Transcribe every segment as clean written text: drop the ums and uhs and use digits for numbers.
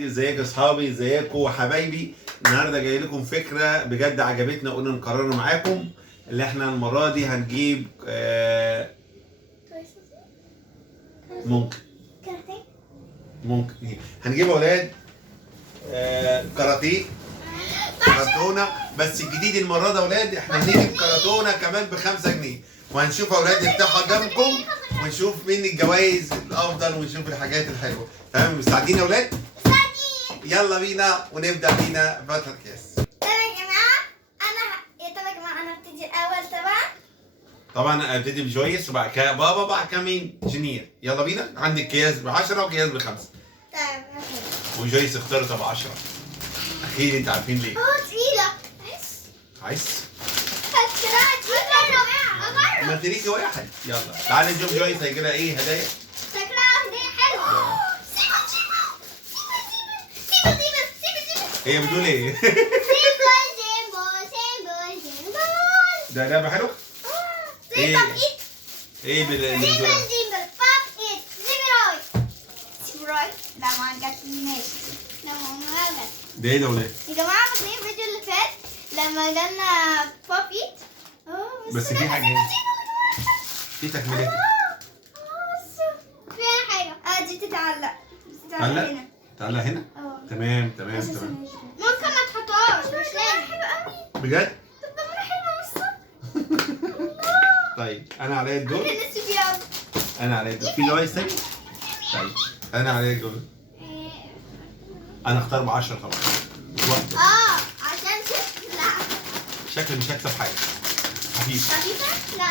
ولادي، ازيكم يا اصحابي، ازيكم حبايبي. النهارده جاي لكم فكره بجد عجبتنا، قلنا نكررها معاكم. اللي احنا المره دي هنجيب ممكن هنجيب يا اولاد كاراتيه كرتونه. بس الجديد المره ده يا اولاد احنا هنجيب كرتونه كمان ب5 جنيه، وهنشوف يا اولاد نفتحها قدامكم ونشوف مين الجوائز الافضل ونشوف الحاجات الحلوه. تمام؟ مستعدين يا اولاد؟ يلا بينا ونبدا بينا فتحه الكاس. تمام يا جماعه، انا هبتدي الاول. طبعا ابتدي بجويس وبعد كده بابا وبعد كده مين؟ جنير. يلا بينا. عندك اكياس ب10 واكياس ب5. تمام. وجويس اختارتها ب10. اكيد انت عارفين ليه. تقيله. عايز اجرب. ما تريكي واحد. يلا تعالى نشوف جويس هيجي لها ايه هدايا. شكلها هديه حلوه. سيبو. هي بتقول ايه؟ سيمبل. ده لعبه حلوه. ايه ايه اللي بتقولها؟ سيبراي. لا ما جاتلناش. لا ما جات. ده ايه ده ولا ايه؟ يا جماعه فاكرين الفيديو اللي فات لما جالنا بابي؟ بس في حاجه هنا. في تكملات. فيها حاجه. دي تتعلق. تعلق؟ تعلق هنا؟ تمام. ممكن ما تحطهاش، مش لازم. بجد؟ طب ده حلوه اصلا. طيب انا عليا الدور. لسه فيها. انا عليا الدور. في جوايز تاني؟ طيب انا عليا الدور. انا اختار ب10 طبعا. واحده. عشان لا شكلي مش هكسب حاجه. خفيف. خفيفه. لا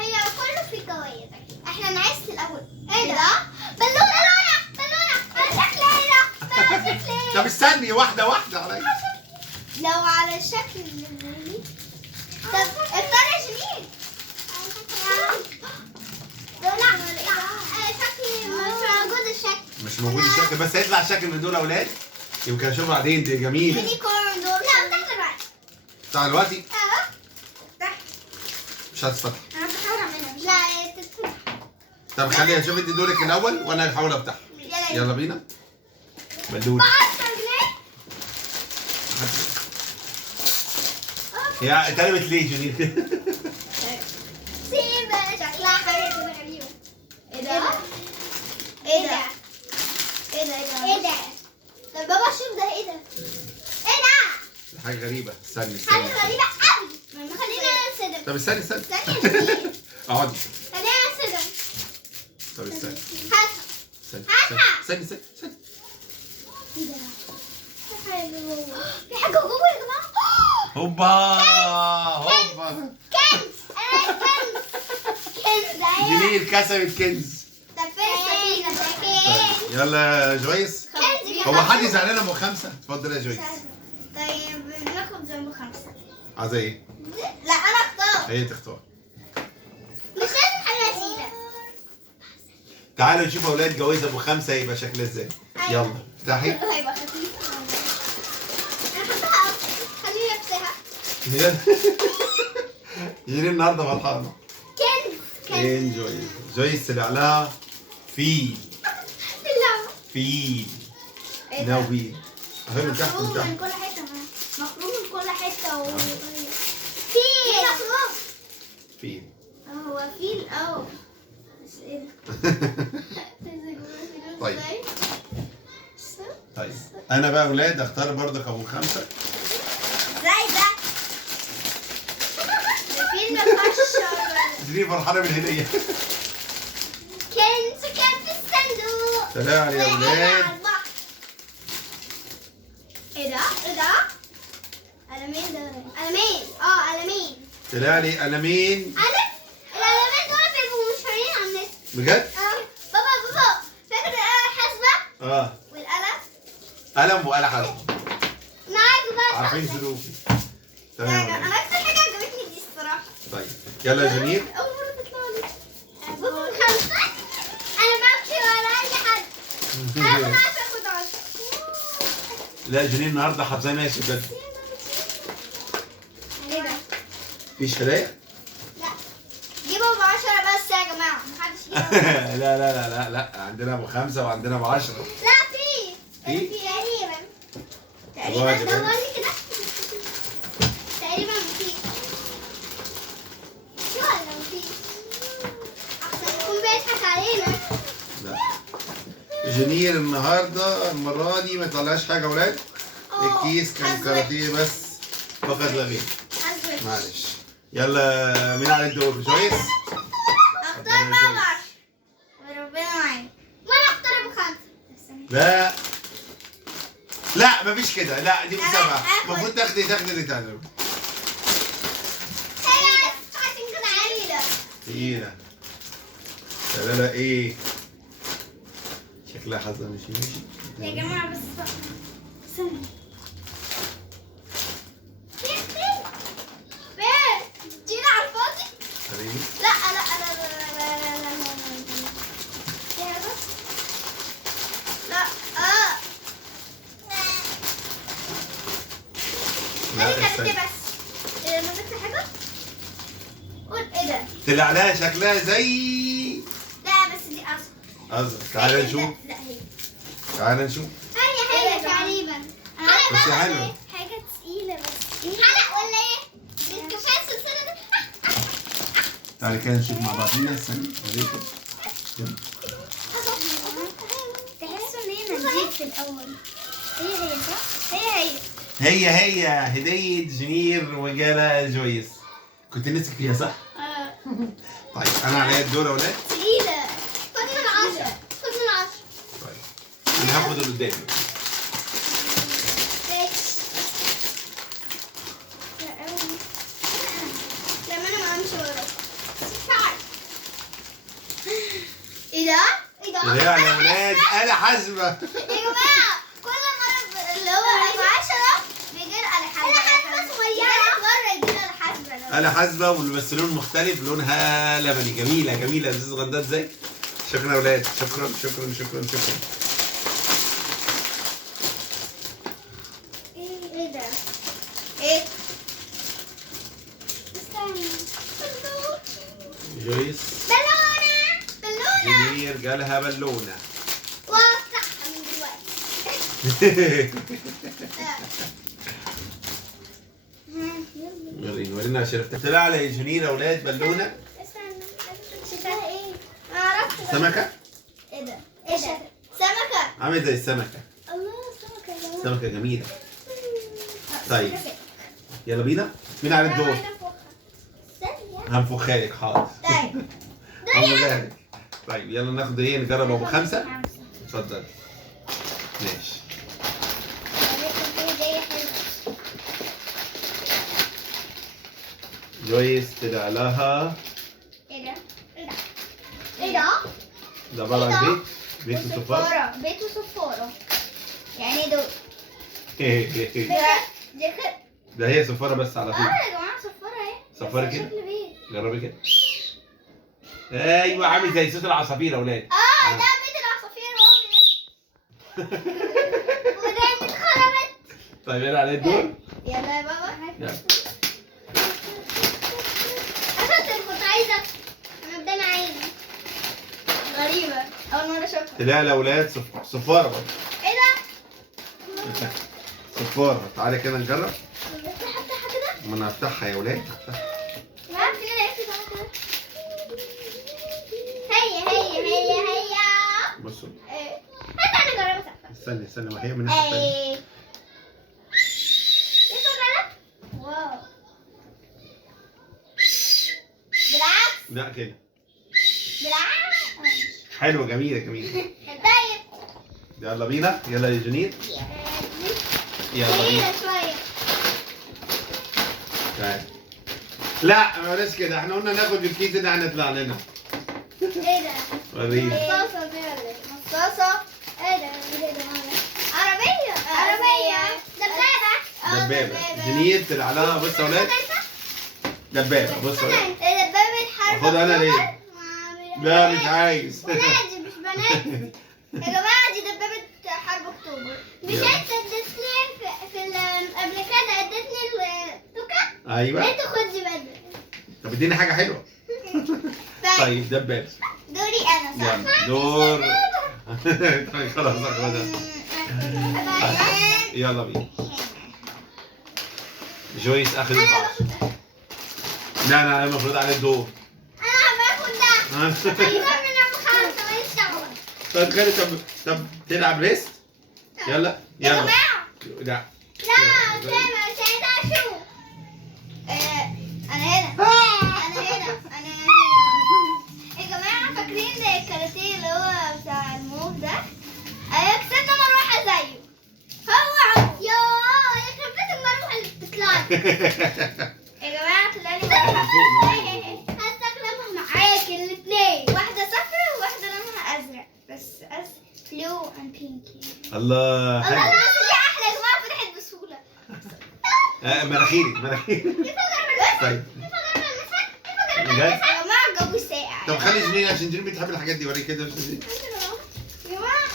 هي كله في جوايز. احنا نعيش الاول. ايه ده؟ بالونه. انا شكلي طب استني واحده عليا. لو على الشكل اللي طب اختار يا جميل. لا شكلي مش موجود الشكل. مش موجود الشكل، بس هيطلع الشكل من دول يا اولاد. يمكن اشوف بعدين. دي جميله. دي كورن دول. لا افتح دلوقتي. بتاع دلوقتي افتح. مش هتفتح. انا بحاول اعملها. لا تفتح. طب خلينا نشوف انت دورك الاول وانا هحاول افتح. يلا بينا. بلول. ب10 جنيه. هي اتقلبت ليه جونير؟ سيبه. شكلها حاجه كده غريبه. ايه ده؟ طب بابا شوف ده ايه ده؟ حاجه غريبه. استني حاجه غريبه قوي. خلينا ننسدم. طب استني استني يا جميل. اقعدي. خلينا ننسدم. طب استني. هاتها. استني. ايه ده؟ في حاجه جوه يا جماعه. هوبا كنز. ده جنير كسبت كنز. ده فين السفينه؟ يلا يا جويس. هو حد زعلان ابو 5؟ اتفضل يا جويس. طيب ناخد جنبه 5. عايزه ايه؟ لا انا اختار. هي تختار. مش لازم حاجه وسيله. تعالوا نشوف اولاد جوائز ابو 5 هيبقى شكلها ازاي. يلا افتحي. هيبقى خفيف. انا حطها. خليني افتحها. جنير النهارده فرحانه. كنز. جويس طلع لها فيل. ايه ناوي اهي من تحت مخروم من كل حته. مخروم من كل حته فيل مخروم. فيل. هو فيل بس ايه ده؟ طيب انا بقى اولاد اختار برضك ابو 5. ازاي ده؟ ده فيل مكشر. جنير فرحانه بالهديه. كنز كان في الصندوق. سلام يا اولاد. ايه ده؟ قلمين ده. قلمين. طلع لي قلمين. القلمين دول بيبقوا مشهورين على النت. بجد؟ بابا فاكر الآلة الحاسبة؟ والقلم؟ قلم وآلة حاسبة. معاك بقى. عارفين ظروفي. تمام. انا اكتر حاجة عجبتني دي الصراحة. طيب يلا يا جميل. أول مرة تطلع لي. بابا 5. أنا بمشي ورا أي حد. أنا كنت عايزة آخد 10. لا جنين النهارده حافظاه ماشي بجد. ايه ده؟ مفيش هدايا؟ لا جيبوا ب10 بس يا جماعة، محدش يجيبها. لا عندنا ب5 وعندنا ب10. لا في. في؟ في تقريبا دورني كده. تقريبا مفيش. شو ولا مفيش؟ عشان يكون بيضحك علينا. لا جونير النهارده المره دي ما طلعش حاجه يا ولاد. الكيس كان كاراتيه بس فقط لا غير. معلش. يلا مين على الدور؟ جويس؟ اختار بابا وربنا معايا. وانا اختار ابو 5. لا لا مفيش كده. لا دي مسابقه. المفروض تاخدي ريتايلر. هي عشان كده عالية. تقيله. لا لا ايه شكلها حظها مش ماشي يا جماعة بس ثانية. جينا على الفاضي؟ حبيبي لا لا لا لا لا لا لا لا بس لا لا انا كانت استنى. بس مسكت حاجة؟ قول ايه ده؟ طلع لها شكلها زي لا بس دي اصلا أزرق. تعالى نشوف. لا هي تعالى نشوف. هي تقريبا بس حلق حلوة. بقى حاجة تقيلة بس حلق ولا ايه؟ بالكفاية السلسلة دي تعالى كده نشوف مع بعضينا. استنى اوريكم. تحسوا ان هي نزيف في الاول. هي صح؟ هي هي هدية جونير وجالة جويس. كنت نسك فيها صح؟ طيب انا عليا الدور يا ولاد. تقيلة. خد من 10. خد من 10. طيب انا هاخد اللي قدامي. لما انا ما امشي وراك. ايه ده؟ ايه ده؟ يا ولاد انا حاسبة. يا جماعة كل مرة اللي هو 10 بيجي على حاسبة. انا حاسبة صغيرة. مرة يجي على حاسبة. انا حاسبة بس لون مختلف لونها لبني. جميلة جميلة. ازاز غدات ازاي؟ شكرا يا ولاد. شكرا شكرا شكرا شكرا. ايه ده؟ ايه؟ استنى. جويس بالونة. بالونة. جونير جالها بالونة. وافتحها من دلوقتي. ورينا عشان طلع على جونير يا ولاد بالونة. استنى. شكلها ايه؟ ما اعرفش. سمكة؟ ايه ده؟ ايه ده؟ سمكة. عامل زي السمكة. الله سمكة يا جماعة. سمكة جميلة. طيب يلا بينا. مين على الدور؟ هنفخها لك. حاضر. طيب. هنفخها لك. طيب يلا ناخد ايه؟ نجرب ابو 5. اتفضل. ماشي. جويس طلع لها. ايه ده؟ ايه ده؟ ده عبارة عن بيت وصفارة. بيت وصفارة. يعني دول. دي ده هي صفارة بس على طول. يا جماعة صفارة اهي. صفارة بس كده؟ شكل بيت. جربي كده. ايوه عامل زي صوت العصافير يا اولاد. ده بيت العصافير اهو. وده اتخربت. طيب يلا على الدور. يلا يا بابا. يلا. انا كنت عايزة. انا قدامي عيني. غريبة. أول مرة أشوفها. طلع لي اولاد صفارة. إيه ده؟ صفارة. تعالى كده نجرب. افتحها كده؟ ما انا هفتحها يا ولاد. هفتحها. ما أعرف كده لقيت كده. هي. بصوا. هات أنا جربتها. استني ما هي من الناحية التانية. أنت جربت؟ واو. بالعكس. لا كده. بالعكس. حلوة جميلة. طيب. يلا بينا. يلا يا جونير. يلا بينا. شوية. تعال. لا ما بلاش كده. احنا قلنا ناخد الكيس اللي احنا طلع لنا. إيه ده؟ وريني. مصاصة دي ولا إيه؟ مصاصة. إيه ده؟ عربية. دبابة. جونير طلع لها. بص يا ولاد. دبابة. بص يا ولاد. دبابة حرب اخدها انا ليه؟ أكتوبر. لا مش عايز. ولادي مش بنات. يا جماعة دي دبابة حرب أكتوبر. مش يلا. أنت اديتني قبل كده اديتني التوكة؟ ايوه. أنت خدي بدل. طب اديني حاجة حلوة. طيب دبابة. دوري أنا صح؟ يلا دور. طيب خلاص اخدها. بعدين يلا بينا. جويس اخذت انا 10. باخد ده. لا انا المفروض على الدور. انا باخد ده. ايوه من ابو خمسه ماليش دعوه. طب خلي طب تلعب ريست. يلا يا يلا. جماعه لا لا سامع سامع شو انا هنا انا هنا انا هنا يا جماعه فاكرين الكاراتيه اللي هو بتاع الموف ده؟ ايوه كسبنا مروحه زيه. هو يا يخرب بيت المروحه اللي بتطلع يا جماعه طلع لي هستخدمها معاك الاثنين، واحده صفرا وواحده لونها ازرق بس بلو اند بينك. الله الله حلو. الرقص دي احلى يا جماعه، فتحت بسهوله. مناخيري. طيب بجد؟ يا جماعه الجو ساقع. طب خلي جنين عشان جنين بتحب الحاجات دي، وريك كده. يا جماعه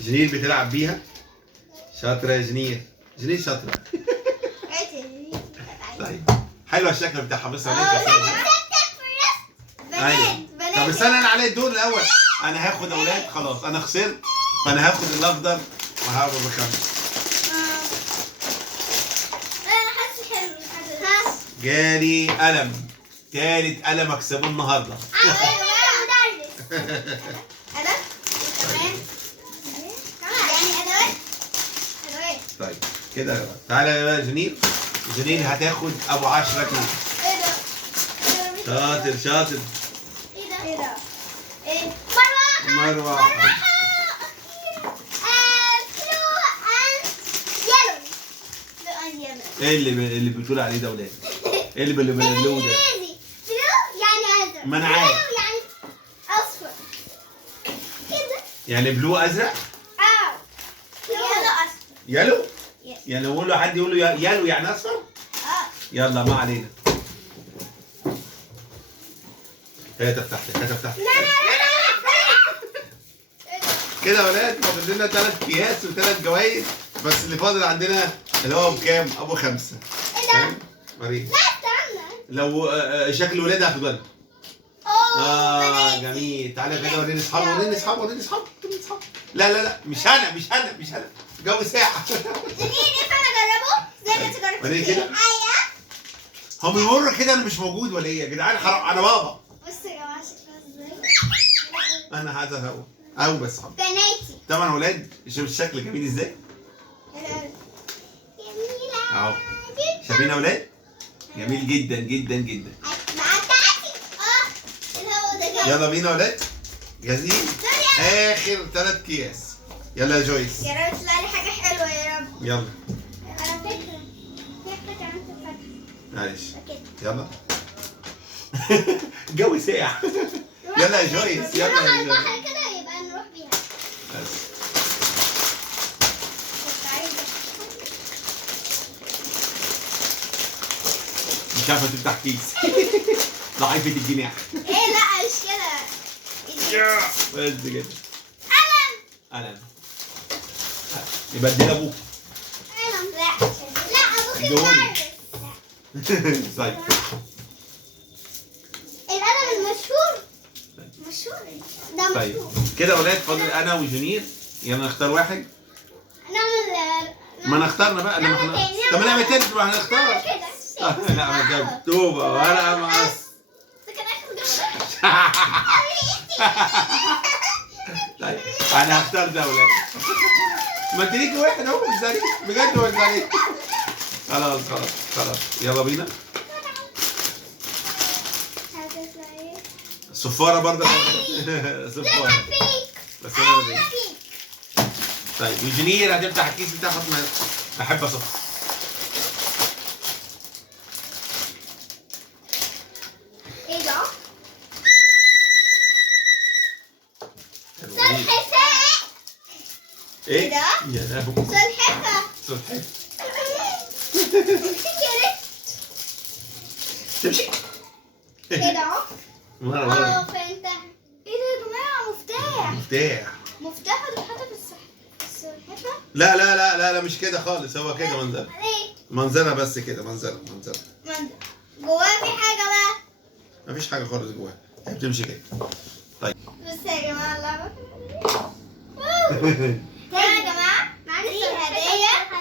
جنين بتلعب بيها. شاطرة يا جنين. جنين شاطرة. طيب حلوة الشكل بتاعها. بص ايوه. طب استنى انا علي الدور الاول. انا هاخد اولاد خلاص، انا خسرت فانا هاخد الاخضر وهاخد بخمسة. انا حاسس حلو. جالي قلم. تالت قلم اكسبه النهارده. انا كمان يعني ادوات. طيب كده تعالى يا جنين. جنين هتاخد ابو 10 جنيه. ايه ده؟ شاطر. ايه ده؟ ايه؟ مروحة. ايه اللي بتقول عليه ده ولاد؟ ايه اللي بلو ده؟ بلو يعني ازرق. ما أنا عارف. بلو يعني اصفر كده. يعني بلو ازرق. يلا اصفر. يلو. يس. يعني يقول له حد يقول له يلو يعني اصفر. يلا ما علينا. هاتف تحت. كده يا ولاد فاضل لنا 3 اكياس و3 جوائز، بس اللي فاضل عندنا اللي هو بكام؟ ابو 5. ايه ده؟ وريني. لا استنى. لو شكل الولاد هاخد بالك. بناتي. جميل. تعالى كده وريني اصحاب. لا مش انا جو ساعة. جميل. ينفع اجربه زي ما انت جربت وريني كده. ايوه. هو بيمر كده انا مش موجود ولا ايه يا جدعان؟ حرام على بابا. بصوا يا جماعه شكلها ازاي. انا هذا هو بس حب. بناتي. طبعا ولاد شوف الشكل جميل ازاي. جميله. اهو شايفين يا ولاد؟ جميل جدا. مع بتاعتي. اللي هو ده. يلا بينا يا ولاد. جاهزين؟ اخر 3 اكياس. يلا يا جويس. يا رب يطلع لي حاجه حلوه يا رب. يلا على فكره في حاجه كمان تتفتح. معلش. كده. يلا. جو ساعة. يلا يا جويس. نروح على البحر كده يبقى نروح بيها. بس. كنت عايزة. مش عارفة تفتح كيس. ضعيفة الجناح. ايه لا مش كده. بس كده. قلم. قلم. يبقى ادينا ابوك. قلم. لا ابوك دوري. المدرس. طيب. القلم المشهور. مشهور. ده طيب مشهور. كده يا ولاد فاضل انا وجنير. يلا نختار واحد. ما نختارنا بقى. نعمل تاني. طب نعمل تاني ما هنختار. كده. لا ما مكتوبة ولا مقص. ده كان اخر طيب انا هختار ده يا ولاد. ما انت ليكي واحد اهو مش زعلان بجد ولا زعلان. خلاص يلا بينا. صفارة برضه. صفارة. بس انا بدي. طيب وجنير هتفتح الكيس بتاع فاطمة. احب اصفر. ايه ده؟ جميل. سلحفاة. ايه ده؟ يا لهوي. سلحفاة. سلحفاة. يا ريت. تمشي. ايه ده؟ مرة فهمتها. ايه ده يا جماعة؟ مفتاح. مفتاح. اللي في السلحفاة؟ لا مش كده خالص. هو كده منظر. ليه؟ منظرها بس كده. منظرها. جواه في حاجة بقى. مفيش حاجة خالص جواها. هي بتمشي كده. طيب. بس يا جماعة اللعبة. يا جماعة معانا السلحفاة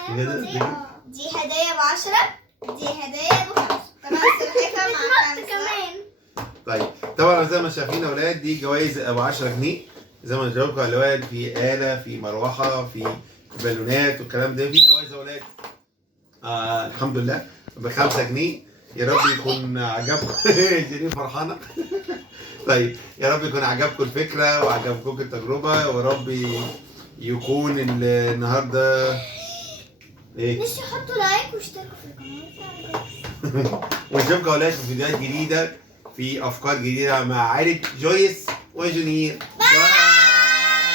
دي هدية ب10، دي هدية ب5. طبعا السلحفاة مع 5 كمان. طيب طبعا زي ما شايفين يا اولاد دي جوائز ابو 10 جنيه زي ما قلت لكم يا اولاد، في آلة، في مروحة، في بالونات والكلام ده. في جوائز يا اولاد الحمد لله ب5 جنيه. يا رب يكون عجبكم. جيرين فرحانة. طيب يا رب يكون عجبكم الفكرة وعجبكم التجربة، ويا رب يكون النهارده ايه؟ مش يحطوا لايك واشتركوا في القناة. ونشوفكم يا اولاد في فيديوهات جديدة، في افكار جديدة مع عائلة جويس وجونير.